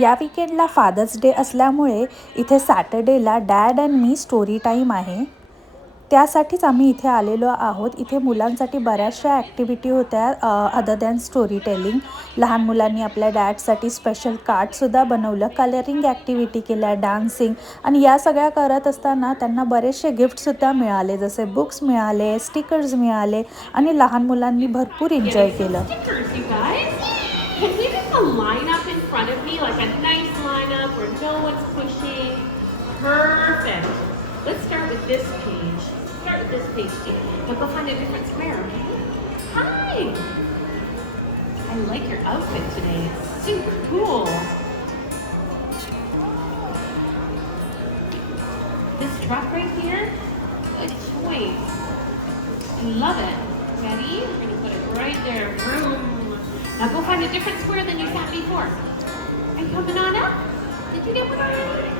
या विकेंडला fathers Day असल्यामुळे इथे सॅटर्डेला डॅड अँड मी स्टोरी टाईम आहे. त्यासाठीच आम्ही इथे आलेलो आहोत. इथे मुलांसाठी बऱ्याचशा ॲक्टिव्हिटी होत्या अदर दॅन स्टोरी टेलिंग. लहान मुलांनी आपल्या डॅडसाठी स्पेशल कार्डसुद्धा बनवलं, कलरिंग ॲक्टिव्हिटी केल्या, डान्सिंग, आणि या सगळ्या करत असताना त्यांना बरेचसे गिफ्टसुद्धा मिळाले, जसे बुक्स मिळाले, स्टिकर्स मिळाले, आणि लहान मुलांनी भरपूर एन्जॉय केलं. Can we make a lineup in front of me, like a nice lineup where no one's pushing? Perfect. Let's start with this page. Start with this page, too. Now go find a different square, okay? Hi! I like your outfit today. It's super cool. This truck right here, good choice. I love it. Ready? We're gonna put it right there. Vroom. Now go find a different square than you sat before. Are you coming on up? Did you get one already?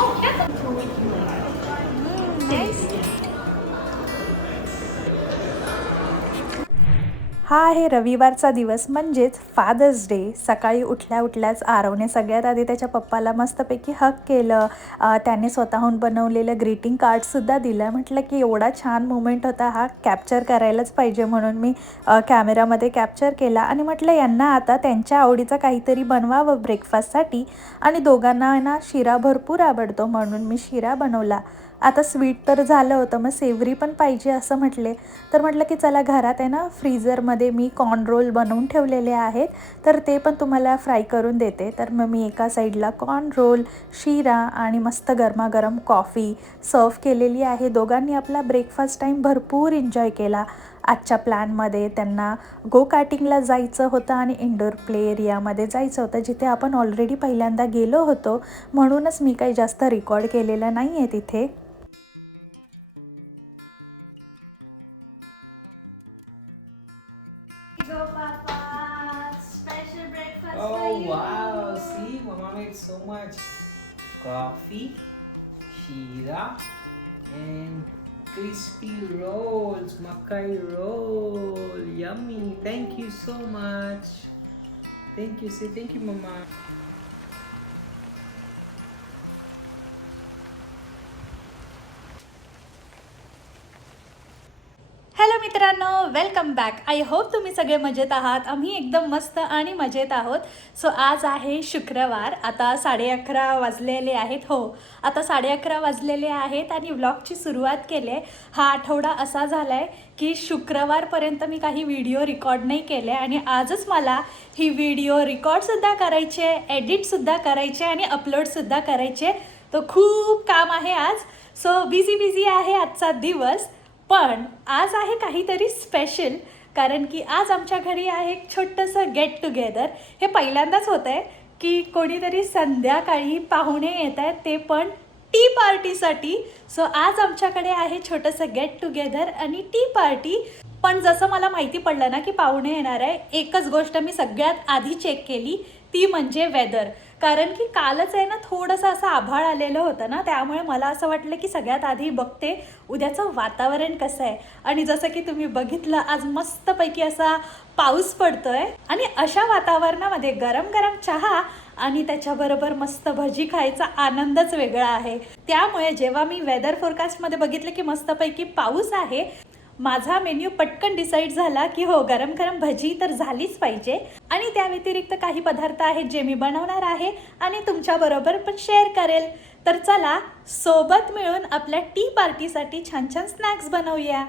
Oh, that's a totally cute. Nice. हा आहे रविवारचा दिवस, म्हणजेच fathers day. सकाळी उठल्या उठल्याच आरवने सगळ्यात आधी त्याच्या पप्पाला मस्तपैकी हग केलं. त्याने स्वतःहून बनवलेलं ग्रीटिंग कार्डसुद्धा दिलं. म्हटलं की एवढा छान मोमेंट होता, हा कॅप्चर करायलाच पाहिजे, म्हणून मी कॅमेरामध्ये कॅप्चर केला. आणि म्हटलं यांना आता त्यांच्या आवडीचं काहीतरी बनवावं ब्रेकफास्टसाठी. आणि दोघांना ना शिरा भरपूर आवडतो, म्हणून मी शिरा बनवला. आता स्वीट तर झालं होतं, मग सेवरी पण पाहिजे असं म्हटले. तर म्हटलं की चला, घरात आहे ना फ्रीझरमध्ये मी कॉर्न रोल बनवून ठेवलेले आहेत, तर ते पण तुम्हाला फ्राय करून देते. तर मग मी एका साईडला कॉर्न रोल, शिरा आणि मस्त गरमागरम कॉफी सर्व केलेली आहे. दोघांनी आपला ब्रेकफास्ट टाईम भरपूर एन्जॉय केला. आजच्या प्लॅनमध्ये त्यांना गो कार्टिंगला जायचं होतं आणि इंडोर प्ले एरियामध्ये जायचं होतं, जिथे आपण ऑलरेडी पहिल्यांदा गेलो होतो, म्हणूनच मी काही जास्त रेकॉर्ड केलेलं नाही आहे तिथे. Go, Papa. Special breakfast Oh for you. wow, see, Mama made so much coffee, shira, and crispy rolls, makai roll. Yummy. Thank you so much. Thank you. Say thank you, Mama. Hello मित्रांनो, welcome back. I hope तुम्ही सगळे मजेत आहात. आम्ही एकदम मस्त आणि मजेत आहोत. सो आज आहे शुक्रवार. आता 11:30 वाजलेले आहेत. हो, आता 11:30 वाजलेले आहेत आणि व्लॉगची सुरुवात केली आहे. हा आठवडा असा झाला आहे की शुक्रवारपर्यंत मी काही व्हिडिओ रेकॉर्ड नाही केले, आणि आजच मला ही व्हिडिओ रेकॉर्डसुद्धा करायचे, एडिटसुद्धा करायचे आणि अपलोडसुद्धा करायचे. तर खूप काम आहे आज. सो बिझी आहे आजचा दिवस. पण आज आहे काहीतरी स्पेशल, कारण की आज आमच्या घरी आहे एक छोटंसं गेट टुगेदर. हे पहिल्यांदाच होतं आहे की कोणीतरी संध्याकाळी पाहुणे येत आहेत, ते पण टी पार्टीसाठी. सो आज आमच्याकडे आहे छोटंसं गेट टुगेदर आणि टी पार्टी. पण जसं मला माहिती पडलं ना की पाहुणे येणार आहे, एकच गोष्ट मी सगळ्यात आधी चेक केली, ती म्हणजे वेदर. कारण की कालच आहे ना थोडंसं असं आभाळ आलेलं होतं ना, त्यामुळे मला असं वाटलं की सगळ्यात आधी बघते उद्याचं वातावरण कसं आहे. आणि जसं की तुम्ही बघितलं, आज मस्तपैकी असा पाऊस पडतो आहे, आणि अशा वातावरणामध्ये गरम गरम चहा आणि त्याच्याबरोबर मस्त भजी खायचा आनंदच वेगळा आहे. त्यामुळे जेव्हा मी वेदर फोरकास्टमध्ये बघितलं की मस्तपैकी पाऊस आहे, माझा मेन्यू पटकन डिसाईड झाला की हो, गरम गरम भजी तर झालीच पाहिजे. आणि त्या व्यतिरिक्त काही पदार्थ आहेत जे मी बनवणार आहे आणि तुमच्याबरोबर पण शेअर करेल. तर चला, सोबत मिळून आपल्या टी पार्टीसाठी छान छान स्नॅक्स बनवूया.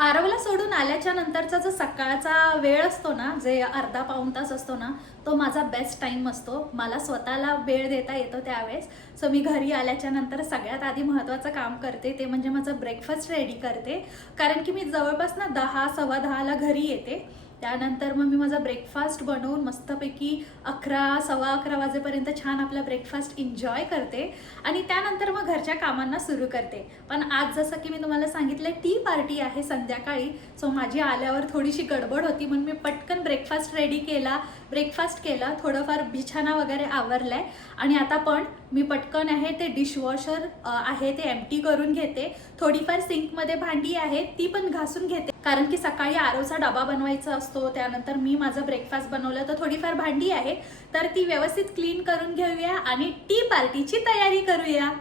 आरवला सोडून आल्याच्या नंतरचा जो सकाळचा वेळ असतो ना, जे अर्धा पाऊण तास असतो ना, तो माझा बेस्ट टाईम असतो. मला स्वतःला वेळ देता येतो त्यावेळेस. सो मी घरी आल्याच्या नंतर सगळ्यात आधी महत्त्वाचं काम करते, ते म्हणजे माझं ब्रेकफास्ट रेडी करते. कारण की मी जवळपास ना 10, 11:15 घरी येते. त्यानंतर मग मी माझा ब्रेकफास्ट बनवून मस्तपैकी 11, 11:15 वाजेपर्यंत छान आपला ब्रेकफास्ट एन्जॉय करते, आणि त्यानंतर मग घरच्या कामांना सुरू करते. पण आज जसं की मी तुम्हाला सांगितलं, टी पार्टी आहे संध्याकाळी. सो माझी आल्यावर थोडीशी गडबड होती, म्हणून मी पटकन ब्रेकफास्ट रेडी केला, ब्रेकफास्ट केला, थोडंफार बिछाना वगैरे आवरलाय, आणि आता पण मी पटकन आहे ते डिशवॉशर आहे ते एम्प्टी करून घेते. थोडीफार सिंकमध्ये भांडी आहेत ती पण घासून घेते, कारण की सकाळी आरोचा डबा बनवायचा असतो. त्यानंतर मी माझं ब्रेकफास्ट बनवलं तर थोडीफार भांडी आहे, तर ती व्यवस्थित क्लीन करून घेऊया आणि टी पार्टीची तयारी करूया.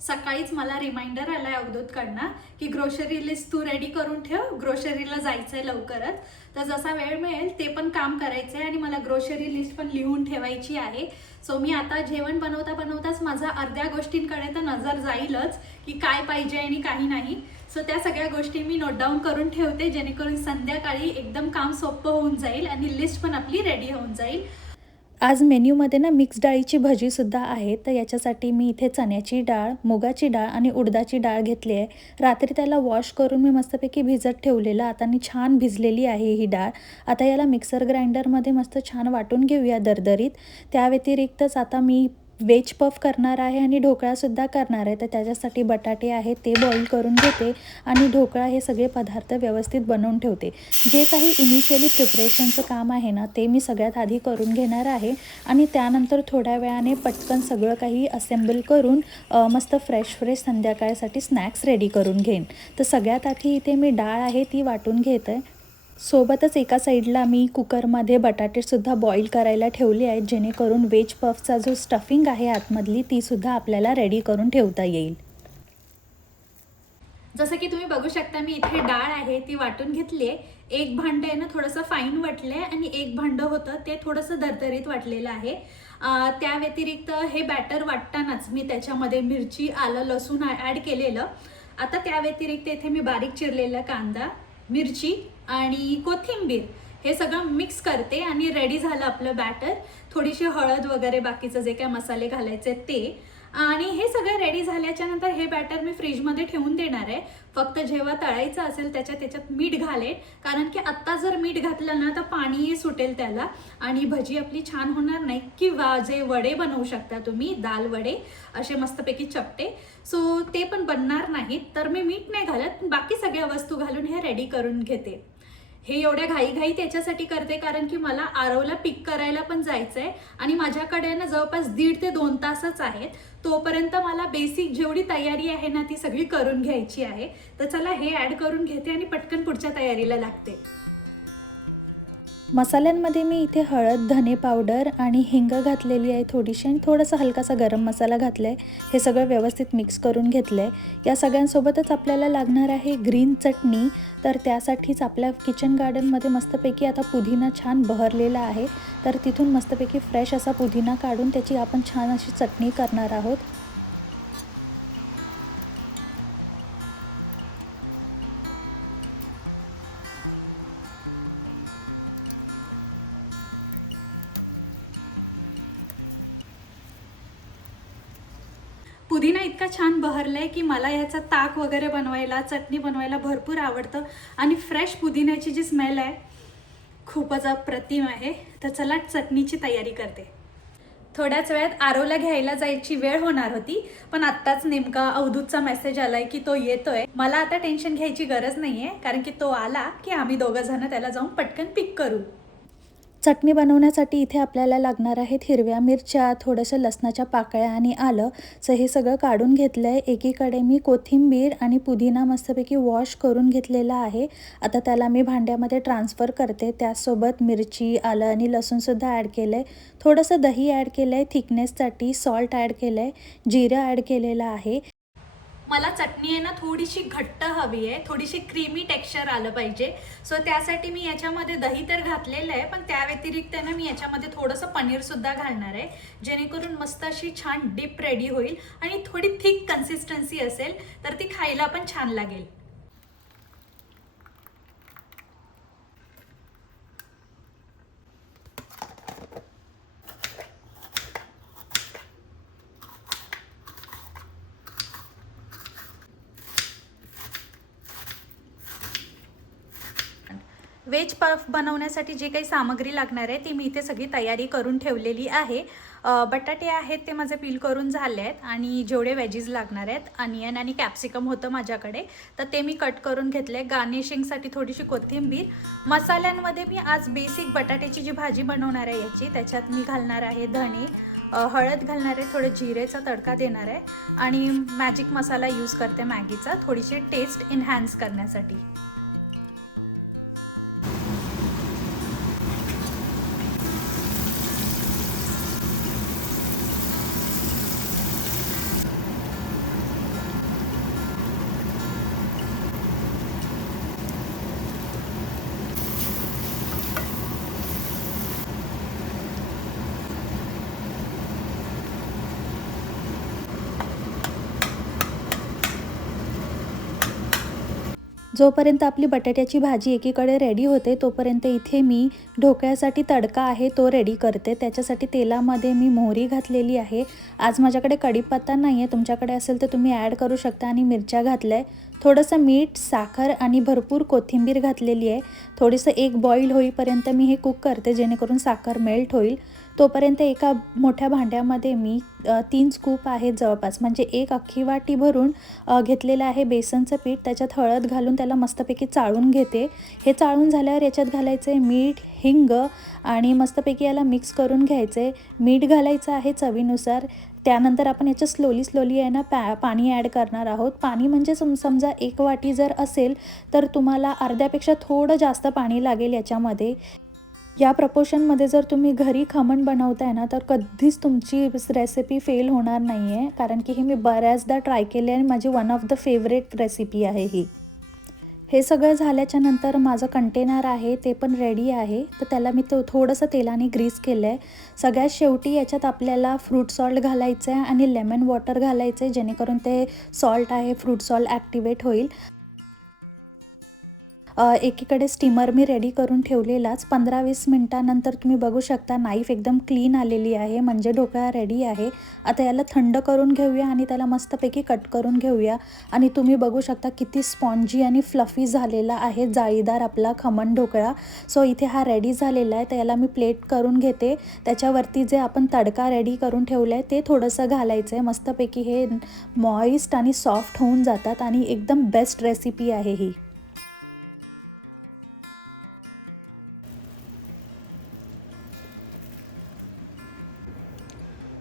सकाळीच मला रिमाइंडर आलाय अवधूतकडनं की ग्रोसरी लिस्ट तू रेडी करून ठेव, ग्रोसरीला जायचंय लवकरच. तर जसा वेळ मिळेल ते पण काम करायचंय आणि मला ग्रोसरी लिस्ट पण लिहून ठेवायची आहे. सो मी आता जेवण बनवताच माझा अर्ध्या गोष्टींकडे तर नजर जाईलच की काय पाहिजे आणि काही नाही. सो त्या सगळ्या गोष्टी मी नोट डाऊन करून ठेवते, जेणेकरून संध्याकाळी एकदम काम सोपं होऊन जाईल आणि लिस्ट पण आपली रेडी होऊन जाईल. आज मेन्यूमध्ये ना मिक्स डाळीची भजीसुद्धा आहे. तर याच्यासाठी मी इथे चण्याची डाळ, मुगाची डाळ आणि उडदाची डाळ घेतली आहे. रात्री त्याला वॉश करून मी मस्तपैकी भिजत ठेवलेलं. आता मी छान भिजलेली आहे ही डाळ. आता याला मिक्सर ग्राइंडरमध्ये मस्त छान वाटून घेऊया दरदरीत. त्या व्यतिरिक्तच आता मी वेज पफ करणार आहे आणि ढोकळासुद्धा करणार आहे. तर त्याच्यासाठी बटाटे आहेत ते बॉईल करून घेते आणि ढोकळा हे सगळे पदार्थ व्यवस्थित बनवून ठेवते. जे काही इनिशियली प्रिपरेशनचं काम आहे ना ते मी सगळ्यात आधी करून घेणार आहे आणि त्यानंतर थोड्या वेळाने पटकन सगळं काही असेंबल करून मस्त फ्रेश संध्याकाळसाठी स्नॅक्स रेडी करून घेईन. तर सगळ्यात आधी इथे मी डाळ आहे ती वाटून घेत आहे. सोबतच एका साईडला मी कुकरमध्ये बटाटेसुद्धा बॉईल करायला ठेवले आहेत, जेणेकरून वेज पफचा जो स्टफिंग आहे आतमधली तीसुद्धा आपल्याला रेडी करून ठेवता येईल. जसं की तुम्ही बघू शकता मी इथे डाळ आहे ती वाटून घेतली आहे. एक भांडं आहे ना थोडंसं फाईन वाटलं आहे आणि एक भांडं होतं ते थोडंसं दरदरीत वाटलेलं आहे. त्या व्यतिरिक्त हे बॅटर वाटतानाच मी त्याच्यामध्ये मिरची, आलं, लसूण ॲड केलेलं. आता त्या व्यतिरिक्त इथे मी बारीक चिरलेला कांदा, मिरची आणि कोथिंबीर हे सगळं मिक्स करते आणि रेडी झालं आपलं बॅटर. थोडीशी हळद वगैरे बाकीचं जे काय मसाले घालायचे ते, आणि हे सगळं रेडी झाल्याच्या नंतर हे बॅटर मी फ्रीजमध्ये ठेवून देणार आहे. फक्त जेव्हा तळायचं असेल त्याच्यात मीठ घालेल, कारण की आत्ता जर मीठ घातलं ना तर पाणी सुटेल त्याला आणि भजी आपली छान होणार नाही. किंवा जे वडे बनवू शकता तुम्ही, दाल वडे असे मस्तपैकी चपटे, सो ते पण बनणार नाहीत. तर मी मीठ नाही घालत, बाकी सगळ्या वस्तू घालून हे रेडी करून घेते. हे एवढ्या घाईघाई त्याच्यासाठी करते कारण की मला आरवला पिक करायला पण जायचं आहे आणि माझ्याकडे ना जवळपास 1.5 ते 2 तासच आहेत. तोपर्यंत मला बेसिक जेवढी तयारी आहे ना ती सगळी करून घ्यायची आहे. तर चला हे ॲड करून घेते आणि पटकन पुढच्या तयारीला लागते. मसाल्यांमध्ये मी इथे हळद, धने पावडर आणि हिंग घातलेली आहे थोडीशी, आणि थोडासा हलकासा गरम मसाला घातला आहे. हे सगळं व्यवस्थित मिक्स करून घेतलं आहे. या सगळ्यांसोबतच आपल्याला लागणार आहे ग्रीन चटणी. तर त्यासाठीच आपल्या किचन गार्डनमध्ये मस्तपैकी आता पुदिना छान बहरलेला आहे. तर तिथून मस्तपैकी फ्रेश असा पुदिना काढून त्याची आपण छान अशी चटणी करणार आहोत. पुदिना इतका छान बहरलाय की मला याचा ताक वगैरे बनवायला, चटणी बनवायला भरपूर आवडतं आणि फ्रेश पुदिन्याची जी स्मेल आहे खूपच अप्रतिम आहे. तर चला चटणीची तयारी करते. थोड्याच वेळात आरोला घ्यायला जायची वेळ होणार होती, पण आत्ताच नेमका अवधूतचा मेसेज आलाय की तो येतोय. मला आता टेन्शन घ्यायची गरज नाहीये, कारण की तो आला की आम्ही दोघं जण त्याला जाऊन पटकन पिक करू. चटणी बनवण्यासाठी इथे आपल्याला लागणार आहेत हिरव्या मिरच्या, थोडंसं लसणाच्या पाकळ्या आणि आलं. सो हे सगळं काढून घेतलं आहे. एकीकडे मी कोथिंबीर आणि पुदिना मस्तपैकी वॉश करून घेतलेला आहे. आता त्याला मी भांड्यामध्ये ट्रान्सफर करते. त्यासोबत मिरची, आलं आणि लसूणसुद्धा ॲड केलं आहे. थोडंसं दही ॲड केलं आहे थिकनेससाठी, सॉल्ट ॲड केलं आहे, जिरं ॲड केलेलं आहे. मला चटणी आहे ना थोडीशी घट्ट हवी आहे, थोडीशी क्रीमी टेक्स्चर आलं पाहिजे. सो त्यासाठी मी याच्यामध्ये दही तर घातलेलं आहे, पण त्या व्यतिरिक्त ना मी याच्यामध्ये थोडंसं पनीरसुद्धा घालणार आहे, जेणेकरून मस्त अशी छान डिप रेडी होईल आणि थोडी थिक कन्सिस्टन्सी असेल तर ती खायला पण छान लागेल. व्हेज पफ बनवण्यासाठी जे काही सामग्री लागणार आहे ती मी इथे सगळी तयारी करून ठेवलेली आहे. बटाटे आहेत ते माझे पील करून झाले आहेत आणि जेवढे वेजीज लागणार आहेत अनियन आणि कॅप्सिकम होतं माझ्याकडे तर ते मी कट करून घेतले. गार्निशिंगसाठी थोडीशी कोथिंबीर. मसाल्यांमध्ये मी आज बेसिक बटाट्याची जी भाजी बनवणार आहे याची त्याच्यात मी घालणार आहे धणे, हळद घालणार आहे, थोडं जिरेचा तडका देणार आहे आणि मॅजिक मसाला यूज करते मॅगीचा थोडीशी टेस्ट एनहान्स करण्यासाठी. जोपर्यंत आपली बटाट्याची भाजी एकीकडे रेडी होते तोपर्यंत इथे मी ढोकळ्यासाठी तडका आहे तो रेडी करते. त्याच्यासाठी तेलामध्ये मी मोहरी घातलेली आहे. आज माझ्याकडे कढीपत्ता नाही आहे, तुमच्याकडे असेल तर तुम्ही ॲड करू शकता. आणि मिरच्या घातल्या आहे, थोडंसं मीठ, साखर आणि भरपूर कोथिंबीर घातलेली आहे. थोडंसं एक बॉईल होईपर्यंत मी हे कुक करते जेणेकरून साखर मेल्ट होईल. तोपर्यंत एका मोठ्या भांड्यामध्ये मी 3 स्कूप आहेत जवळपास म्हणजे एक अख्खी वाटी भरून घेतलेलं आहे बेसनचं पीठ. त्याच्यात हळद घालून त्याला मस्तपैकी चाळून घेते. हे चाळून झाल्यावर याच्यात घालायचं आहे मीठ, हिंग आणि मस्तपैकी याला मिक्स करून घ्यायचं आहे. मीठ घालायचं आहे चवीनुसार. त्यानंतर आपण याच्यात स्लोली आहे ना पाणी ॲड करणार आहोत. पाणी म्हणजे समजा 1 वाटी जर असेल तर तुम्हाला अर्ध्यापेक्षा थोडं जास्त पाणी लागेल याच्यामध्ये. या प्रपोर्शनमध्ये जर तुम्ही घरी खमण बनवताय ना तर कधीच तुमची रेसिपी फेल होणार नाही आहे, कारण की ही मी बऱ्याचदा ट्राय केली आहे आणि माझी one of the favourite recipe आहे ही. हे सगळं झाल्याच्या नंतर माझं कंटेनर आहे ते पण रेडी आहे, तर त्याला मी थोडंसं तेलाने ग्रीस केलं आहे. सगळ्यात शेवटी याच्यात आपल्याला फ्रूट सॉल्ट घालायचं आहे आणि लेमन वॉटर घालायचं आहे जेणेकरून ते सॉल्ट आहे फ्रूट सॉल्ट ॲक्टिवेट होईल. एकीकडे स्टीमर मी रेडी करून ठेवलेलाच. 15-20 मिनटानंतर तुम्ही बघू शकता नाईफ एकदम क्लीन आलेली आहे म्हणजे ढोकळा रेडी आहे. आता याला थंड करून घेऊया आणि त्याला मस्तपैकी कट करून घेऊया. आणि तुम्ही बघू शकता किती स्पॉन्जी आणि फ्लफी झालेला आहे जाळीदार आपला खमण ढोकळा. सो इथे हा रेडी झालेला आहे. तर याला मी प्लेट करून घेते. त्याच्यावरती जे आपण तडका रेडी करून ठेवलं आहे ते थोडंसं घालायचं आहे. मस्तपैकी हे मॉइस्ट आणि सॉफ्ट होऊन जातात आणि एकदम बेस्ट रेसिपी आहे ही.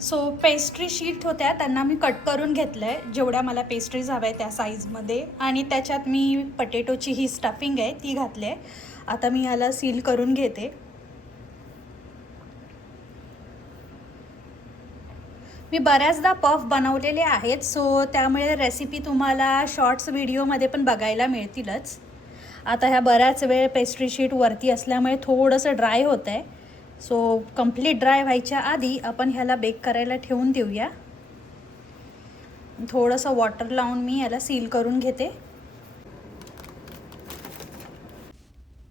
सो पेस्ट्री शीट होत्या त्यांना मी कट करून घेतलं आहे जेवढ्या मला पेस्ट्रीज हव्या आहे त्या साईजमध्ये. आणि त्याच्यात मी पटेटोची ही स्टफिंग आहे ती घातली आहे. आता मी याला सील करून घेते. मी बऱ्याचदा पफ बनवलेले आहेत सो त्यामुळे रेसिपी तुम्हाला शॉर्ट्स व्हिडिओमध्ये पण बघायला मिळतीलच. आता ह्या बऱ्याच वेळ पेस्ट्री शीट वरती असल्यामुळे थोडंसं ड्राय होतं आहे. सो कंप्लीट ड्राय व्हायच्या आधी आपण ह्याला बेक करायला ठेवून देऊया. थोडंसं वॉटर लावून मी याला सील करून घेते.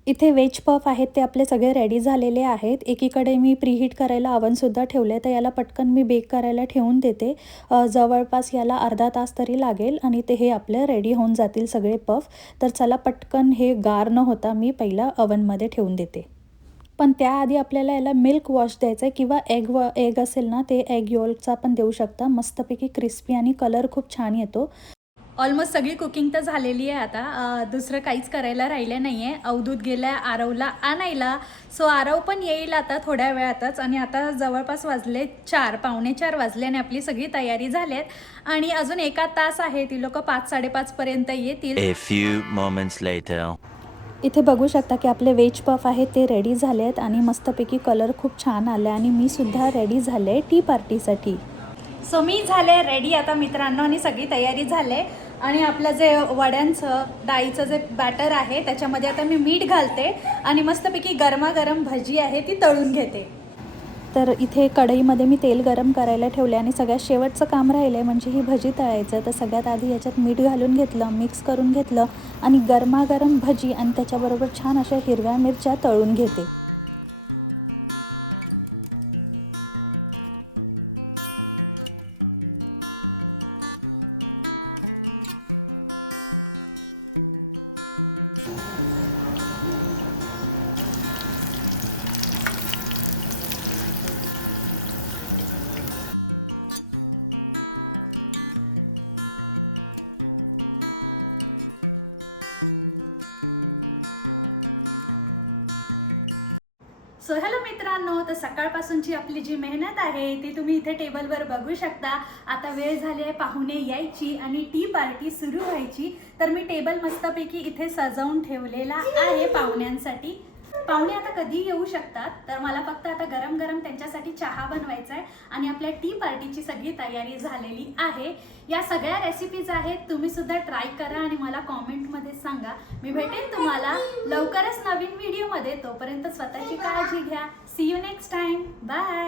इथे वेज पफ आहेत ते आपले सगळे रेडी झालेले आहेत. एकीकडे मी प्रीहीट करायला ओव्हनसुद्धा ठेवलं आहे तर याला पटकन मी बेक करायला ठेवून देते. जवळपास याला अर्धा तास तरी लागेल आणि ते हे आपले रेडी होऊन जातील सगळे पफ. तर चला पटकन हे गार न होता मी पहिला ओव्हनमध्ये ठेवून देते. पण त्याआधी आपल्याला याला मिल्क वॉश द्यायचं आहे किंवा एग असेल ना ते एग योल्कचा पण देऊ शकता. मस्तपैकी क्रिस्पी आणि कलर खूप छान येतो. ऑलमोस्ट सगळी कुकिंग तर झालेली आहे. आता दुसरं काहीच करायला राहिलं नाही आहे. अवधूत गेला आहे आरवला आणायला. सो आरव पण येईल आता थोड्या वेळातच. आणि आता जवळपास वाजले 4, 4:45 वाजले आणि आपली सगळी तयारी झाली आहे आणि अजून 1 तास आहे. ती लोक 5-5:30पर्यंत येतील. A few moments later. इथे बघू शकता की आपले वेज पफ आहेत ते रेडी झाले आहेत आणि मस्तपैकी कलर खूप छान आला आणि मी सुद्धा रेडी झाले आहे टी पार्टीसाठी. सो मी झाले रेडी आता मित्रांनो आणि सगळी तयारी झाली. आणि आपलं जे वड्यांचं डाळीचं जे बॅटर आहे त्याच्यामध्ये आता मी मीठ घालते आणि मस्तपैकी गरमागरम भजी आहे ती तळून घेते. तर इथे कढईमध्ये मी तेल गरम करायला ठेवले आणि सगळ्यात शेवटचं काम राहिलं आहे म्हणजे ही भजी तळायचं. तर सगळ्यात आधी याच्यात मीठ घालून घेतलं, मिक्स करून घेतलं आणि गरमागरम भजी आणि त्याच्याबरोबर छान अशा हिरव्या मिरच्या तळून घेते. सो हॅलो मित्रांनो, तर सकाळपासूनची आपली जी मेहनत आहे ती तुम्ही इथे टेबलवर बघू शकता. आता वेळ झाली आहे पाहुणे यायची आणि टी पार्टी सुरू व्हायची. तर मी टेबल मस्तपैकी इथे सजवून ठेवलेला आहे पाहुण्यांसाठी. पाहुणे आता कधी येऊ शकतात, तर मला फक्त आता गरम गरम त्यांच्यासाठी चहा बनवायचा आहे आणि आपल्या टी पार्टीची सगळी तयारी झालेली आहे. या सगळ्या रेसिपीज आहेत, तुम्ही सुद्धा ट्राय करा आणि मला कॉमेंटमध्ये सांगा. मी भेटेन तुम्हाला लवकरच नवीन व्हिडिओमध्ये. तोपर्यंत स्वतःची काळजी घ्या. See you next time. Bye.